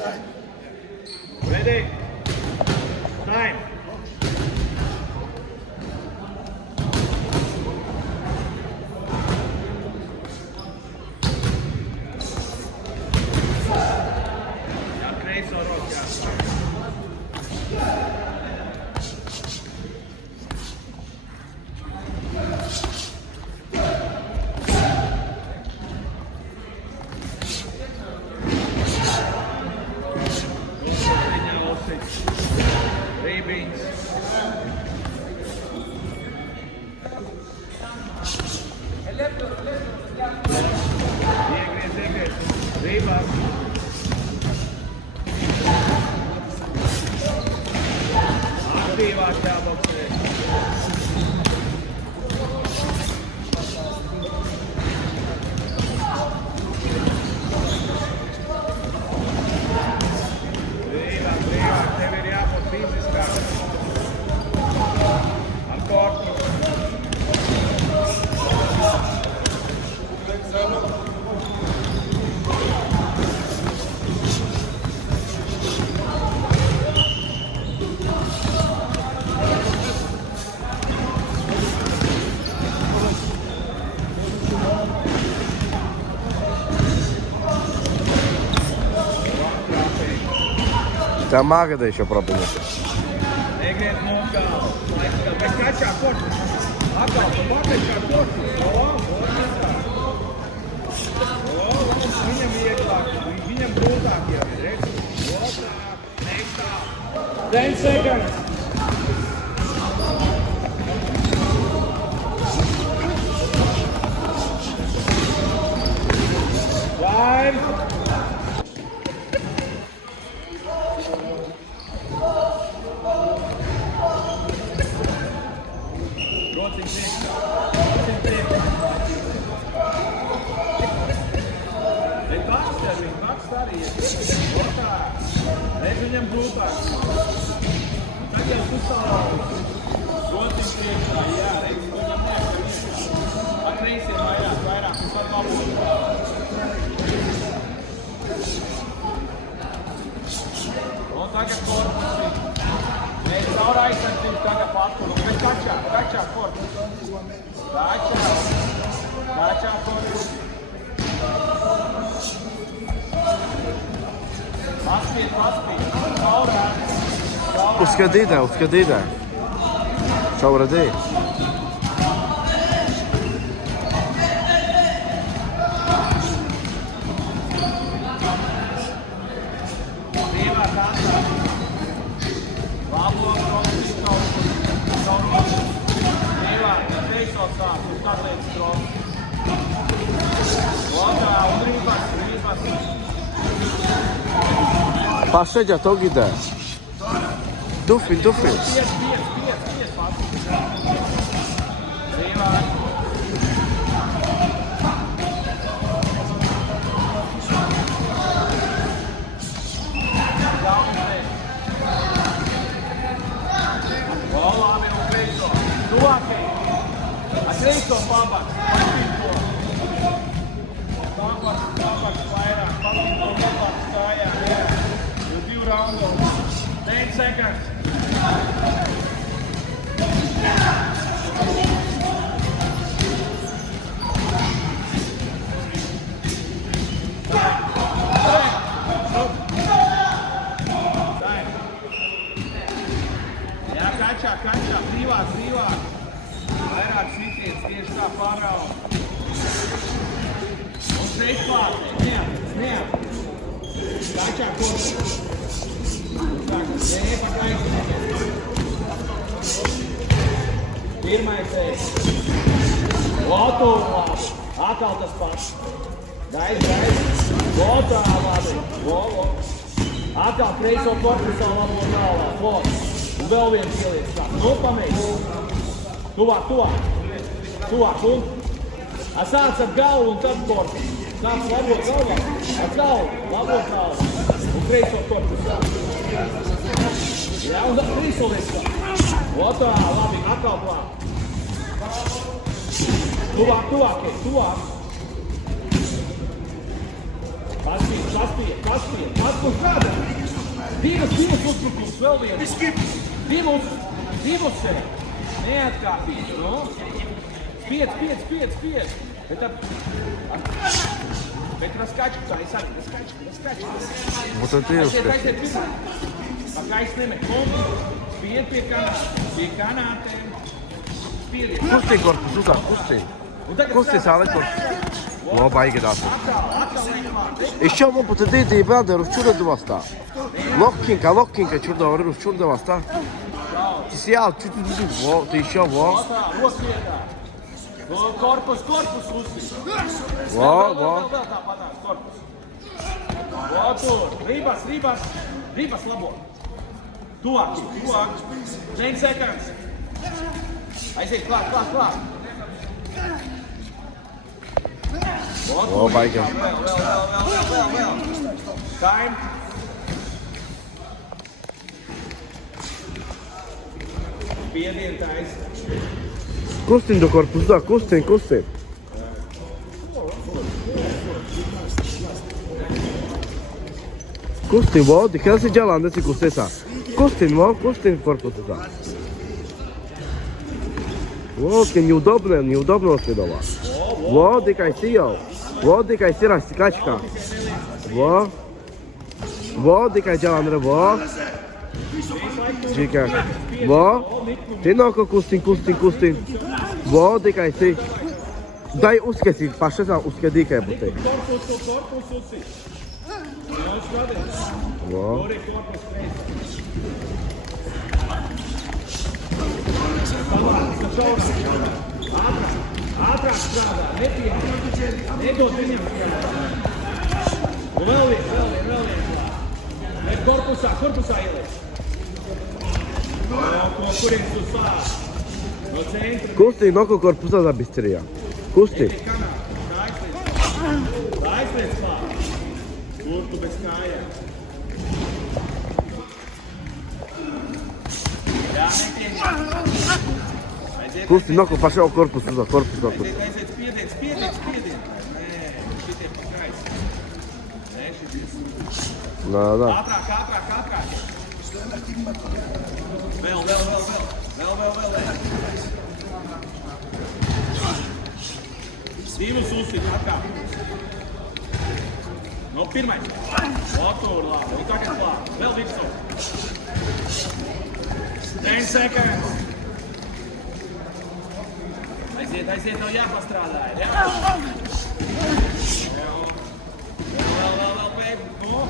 Ready? Time. Ja, kreis och raka. Rebings. Iegriez. Rībās. Aktīvāk jāboksē. Brīvāk, tev ir jābūt fiziskāk. Ar korpu. Tev mākada еще пропадет. Negriez nogālu. Pēc kačā korpus. Atkal, tu pakaļ kā korpus. Viņam vieglāk, viņam grūtāk jau ir, redz? Otrāk, nektāk. 10 sekundes. Time. Redz viņam grūtāk. Tad jau tu salauzi. Rociņš priekšā, jā, redz, viņam neakar. Pat reiziem vairāk, un pat labāk. Un tagad korpusi. Mēs caur aizsardzības tagad patkuru. Bet kačā korpusi. Kačā korpusi. Ускадите. Čo uradi? Brīvā kantā. Labo kronis izkauts. Brīvā, ja teiso sāk, uz kad lietas kronis. Otrā un rībās. Pašeģa, to gide. Dufi. Pies, pats. Brīvā. Labi, un kreiso. Tuvākai. Ar kreiso pabaks. Pabaks vairāk. Pabaks kājā. Jā. Jau 2 raundos. 10 sekundes. Jā, kačā. Brīvāk. Vairāk sitiens tieši kā pārāva. Un šeit klātē. Neap. Kačā korpus. Pirmais ēs. Lotu. Atkal tas pats. Gaiz. Lotā labi. Atkal kreiso korpusā labo tālā. Un vēl viens ieliec kā. Nu, pamēģi. Tuvāk. Sāc ar galvu un tad korpus. Sāc labo galvā. Ar galvu. Labo galvu. Un kreiso korpusā. Jā, un tad kreiso liec kā. Lotā labi. Atkal klāt. Tuvāk. Paspīd, strādā. Divas uzbrukums, vēl viens. Divus sev. Neatkāpīt, nu. Spiedz. Bet raskačku, kā es saku, raskačku. Вот это и успех. Aiziet pirmā. Pakaļ nemet kombi. Spied pie kanātēm. Spiediet. Kusti korpus, uzā, kusti. Kusti sāle korpus. O, baigi dāsi. Еще он подойди, брат, ручура до вас та. Локкинка, чурда, ручура вас та. Ты сиял, чуть-чуть, во, ты еще, во. Korpus uzsīt. Во. Vēl tāpatās, korpus. Vo, tur. Ribas labo. Tuvāk. 10 sekundes. Aiziet, klāt. O, baigi. Vēl. Time. Spiedien taisa. Kustin do korpus, da, kustin. Kustin, во, ти къде си джалан, да си кустеса. Kustin корпус, да. Во, ке неудобно следова. Во, дикай си, йо. Во, дикай си, разтикачка. Во, дикай джалан, во. Čekaj, vo, ti noko kustin. Vo, dikaj si. Daj uske si, pa še sam uske dikaj bote. Korpus uzsīt. Vo. Gore korpus Ātrāk strādā, nedod viņam strādā. Vēl viens. Korpusā ieliec. Kurienes tu sāc? No centra. Kustin noko korpusa da bistrija. Kustin. Aizliec klāt. Kur tu bez kājām? Jā, netiek. Kustin noko, pa še korpus uzā, korpus. Aiziet spiedien. Nē, šitie pa krais. Nē, šities. Da. Ātrāk. Vēl. Divus uzsīt atkāp. No pirmais. Tur labi. Un tagad klāt. Vēl virsū. 10 sekundes. Aiziet, nav jāpastrādā. Jā. Vēl pēc. No.